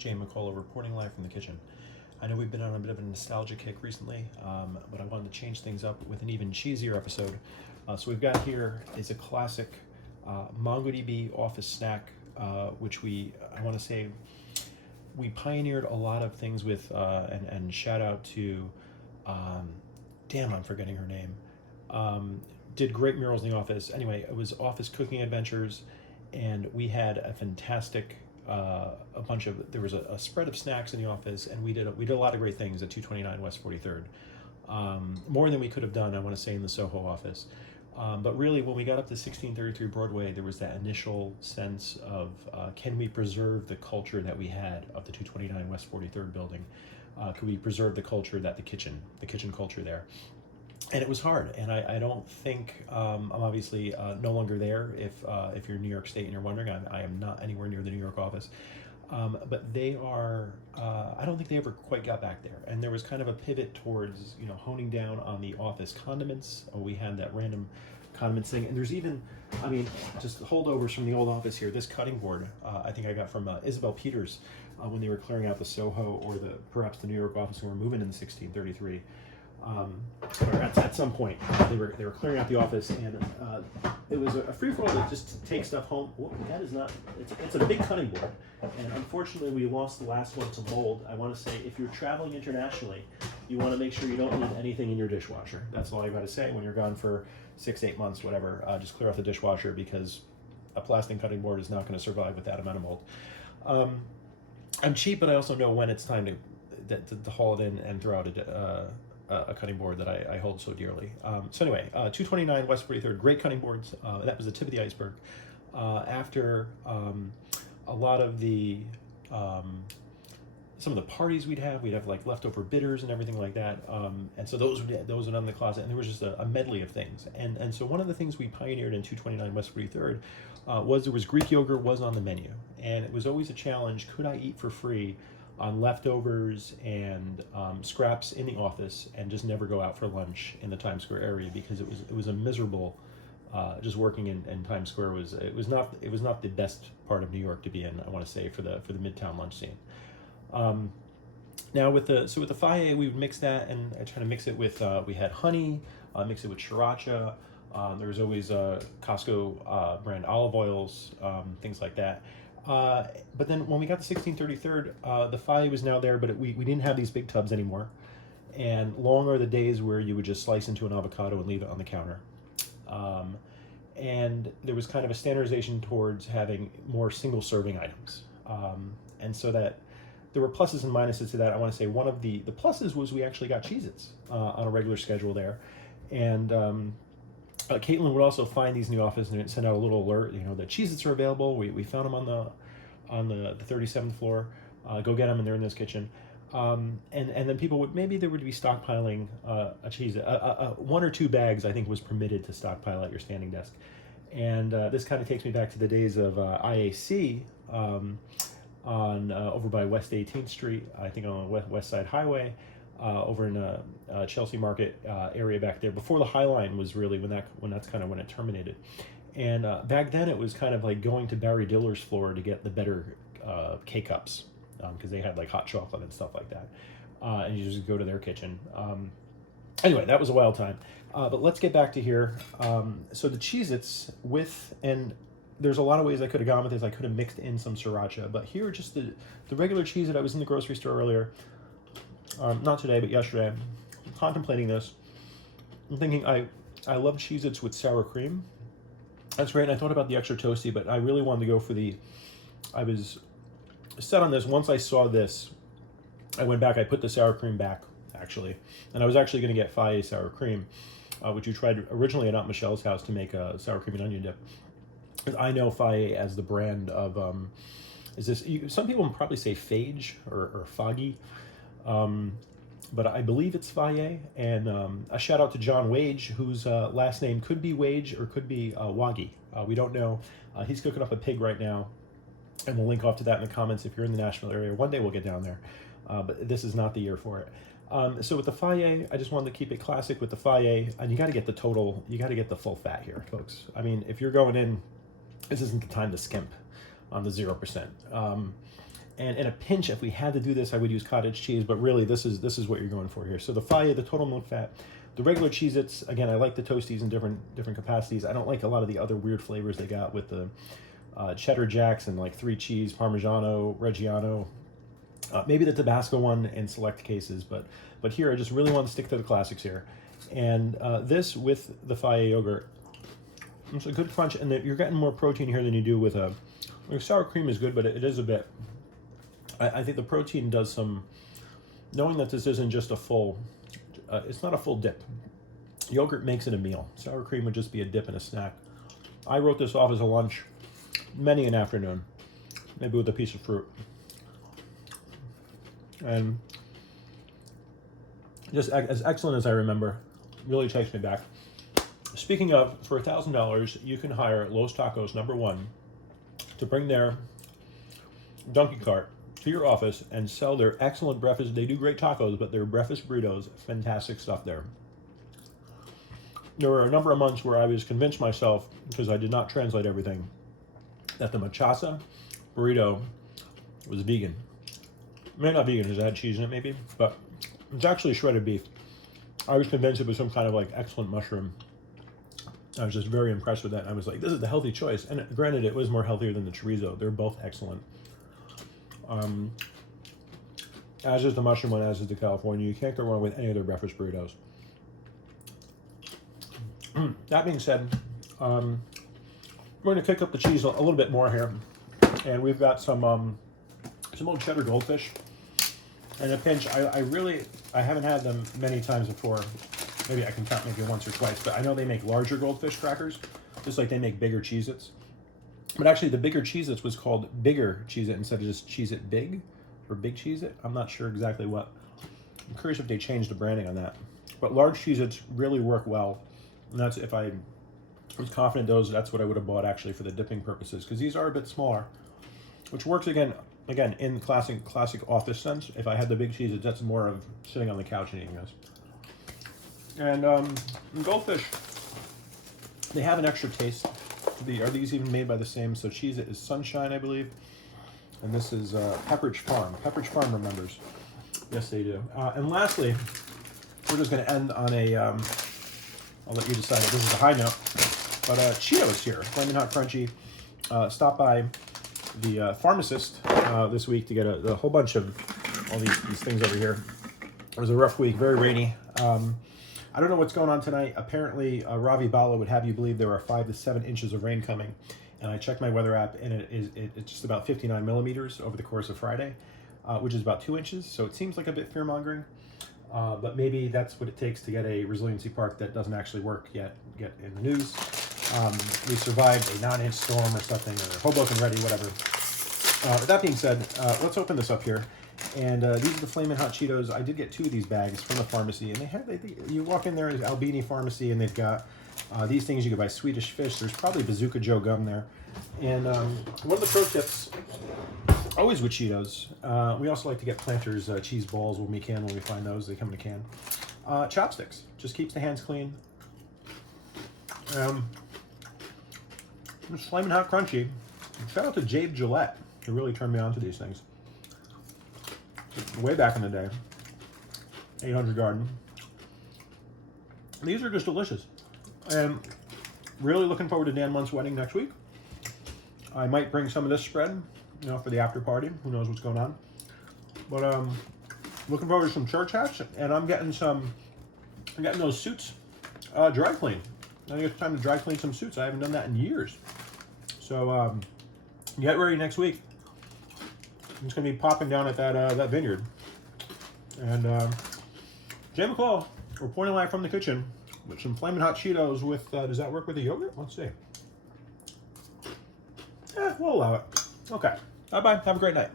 Jmikola reporting live from the kitchen. I know we've been on a bit of a nostalgia kick recently, but I wanted to change things up with an even cheesier episode. So we've got here is a classic MongoDB Office snack, which I want to say, we pioneered a lot of things with, and shout out to, damn, I'm forgetting her name. Did great murals in the office. Anyway, it was Office Cooking Adventures, and we had a fantastic there was a spread of snacks in the office, and we did a lot of great things at 229 West 43rd. More than we could have done, I want to say, in the Soho office. But really, when we got up to 1633 Broadway, there was that initial sense of, can we preserve the culture that we had of the 229 West 43rd building? Could we preserve the culture that the kitchen culture there? And it was hard, and I don't think, I'm obviously no longer there. If you're in New York State and you're wondering, I am not anywhere near the New York office. But they are, I don't think they ever quite got back there. And there was kind of a pivot towards, honing down on the office condiments. We had that random condiments thing. And there's even, just holdovers from the old office here. This cutting board, I think I got from Isabel Peters when they were clearing out the Soho or perhaps the New York office when we were moving in 1633. Or at some point they were clearing out the office, and it was a free for all to just take stuff home. Well, that is not. It's a big cutting board, and unfortunately we lost the last one to mold. I want to say, if you're traveling internationally, you want to make sure you don't need anything in your dishwasher. That's all I got to say. When you're gone for 6-8 months, whatever, just clear off the dishwasher, because a plastic cutting board is not going to survive with that amount of mold. I'm cheap, but I also know when it's time to haul it in and throw out a cutting board that I hold so dearly. So anyway, 229 West 43rd, great cutting boards. That was the tip of the iceberg. After a lot of some of the parties we'd have like leftover bitters and everything like that. And so those were in the closet, and there was just a medley of things. And so one of the things we pioneered in 229 West 43rd was Greek yogurt was on the menu. And it was always a challenge. Could I eat for free on leftovers and scraps in the office, and just never go out for lunch in the Times Square area, because it was a miserable. Just working in Times Square was not the best part of New York to be in. I want to say for the Midtown lunch scene. Now with the faye, we would mix that, and I try to mix it with we had honey, mix it with sriracha. There was always Costco brand olive oils, things like that. But then when we got to 1633rd, the faye was now there, but we didn't have these big tubs anymore. And long are the days where you would just slice into an avocado and leave it on the counter. And there was kind of a standardization towards having more single serving items. And so that there were pluses and minuses to that. I want to say one of the pluses was we actually got Cheez-Its on a regular schedule there. And Caitlin would also find these in the office and send out a little alert, that Cheez-Its are available. We found them on the 37th floor. Go get them, and they're in this kitchen. And then people there would be stockpiling a Cheez-It. 1 or 2 bags, I think, was permitted to stockpile at your standing desk. And this kind of takes me back to the days of IAC over by West 18th Street, I think on the West Side Highway. Over in Chelsea Market area back there, before the High Line was really when it terminated. And back then it was kind of like going to Barry Diller's floor to get the better K-cups, because they had like hot chocolate and stuff like that. And you just go to their kitchen. Anyway, that was a wild time. But let's get back to here. So the Cheez-Its and there's a lot of ways I could have gone with this. I could have mixed in some sriracha, but here just the regular Cheez-It. I was in the grocery store earlier. Not today, but yesterday. I'm contemplating this. I'm thinking I love Cheez-Its with sour cream. That's great. And I thought about the extra toasty, but I really wanted to go for I was set on this. Once I saw this, I went back. I put the sour cream back, actually. And I was actually going to get faye sour cream, which you tried originally at Aunt Michelle's house to make a sour cream and onion dip. I know faye as the brand of, some people would probably say Phage or Foggy. But I believe it's faye, and a shout out to John Wage, whose last name could be Wage or could be Waggy. We don't know. He's cooking up a pig right now, and we'll link off to that in the comments if you're in the Nashville area. One day we'll get down there, but this is not the year for it. So with the faye, I just wanted to keep it classic with the faye, and you got to get the full fat here, folks. If you're going in, this isn't the time to skimp on the 0%. And in a pinch, if we had to do this, I would use cottage cheese, but really this is what you're going for here. So the Fage, the total milk fat, the regular Cheez-Its, again, I like the Toasties in different capacities. I don't like a lot of the other weird flavors they got with the cheddar jacks and like 3 cheese, Parmigiano, Reggiano, maybe the Tabasco one in select cases, but here I just really want to stick to the classics here. And this with the Fage yogurt, it's a good crunch, and you're getting more protein here than you do with a sour cream is good, but it is a bit. I think the protein does some. Knowing that this isn't just a full, it's not a full dip. Yogurt makes it a meal. Sour cream would just be a dip and a snack. I wrote this off as a lunch, many an afternoon, maybe with a piece of fruit, and just as excellent as I remember. Really takes me back. Speaking of, for $1,000, you can hire Los Tacos #1 to bring their donkey cart to your office and sell their excellent breakfast. They do great tacos, but their breakfast burritos, fantastic stuff there. There were a number of months where I was convinced myself, because I did not translate everything, that the machaca burrito was vegan. Maybe not vegan, because it had cheese in it maybe, but it's actually shredded beef. I was convinced it was some kind of like excellent mushroom. I was just very impressed with that. I was like, this is the healthy choice. And granted, it was more healthier than the chorizo. They're both excellent. As is the mushroom one, as is the California. You can't go wrong with any of their breakfast burritos. That being said, we're going to kick up the cheese a little bit more here. And we've got some old cheddar goldfish. And a pinch, I haven't had them many times before. Maybe I can count maybe once or twice, but I know they make larger goldfish crackers, just like they make bigger Cheez-Its. But actually, the bigger Cheez-Its was called Bigger Cheez-It instead of just Cheez-It Big, or Big Cheez-It. I'm not sure exactly what. I'm curious if they changed the branding on that. But large Cheez-Its really work well. And that's, if I was confident that's what I would have bought actually for the dipping purposes, because these are a bit smaller, which works again in classic office sense. If I had the big Cheez-Its, that's more of sitting on the couch and eating this. And goldfish, they have an extra taste. Are these even made by the same? So Cheez-It is Sunshine, I believe. And this is Pepperidge Farm. Pepperidge Farm remembers. Yes, they do. And lastly, we're just going to end on a, I'll let you decide if this is a high note, but Cheetos here, Flamin' Hot Crunchy. Stopped by the pharmacist this week to get a whole bunch of all these things over here. It was a rough week, very rainy. I don't know what's going on tonight. Apparently, Ravi Bala would have you believe there are 5 to 7 inches of rain coming. And I checked my weather app, and it's just about 59 millimeters over the course of Friday, which is about 2 inches. So it seems like a bit fear-mongering. But maybe that's what it takes to get a resiliency park that doesn't actually work yet get in the news. We survived a 9-inch storm or something, or Hoboken ready, whatever. That being said, let's open this up here. And these are the Flamin' Hot Cheetos. I did get 2 of these bags from the pharmacy, and you walk in there, it's Albini Pharmacy, and they've got these things. You can buy Swedish Fish. There's probably Bazooka Joe gum there. And one of the pro tips, always with Cheetos, we also like to get Planters cheese balls when we find those. They come in a can. Chopsticks. Just keeps the hands clean. It's Flamin' Hot Crunchy. Shout out to Jade Gillette, who really turned me on to these things. Way back in the day. 800 Garden. These are just delicious. And really looking forward to Dan Munt's wedding next week. I might bring some of this spread, for the after party. Who knows what's going on. But looking forward to some church hats, and I'm getting those suits dry clean. I think it's time to dry clean some suits. I haven't done that in years. So get ready next week. I'm just going to be popping down at that vineyard. And Jmikola, reporting live from the kitchen with some Flamin' Hot Cheetos with, does that work with the yogurt? Let's see. We'll allow it. Okay. Bye-bye. Have a great night.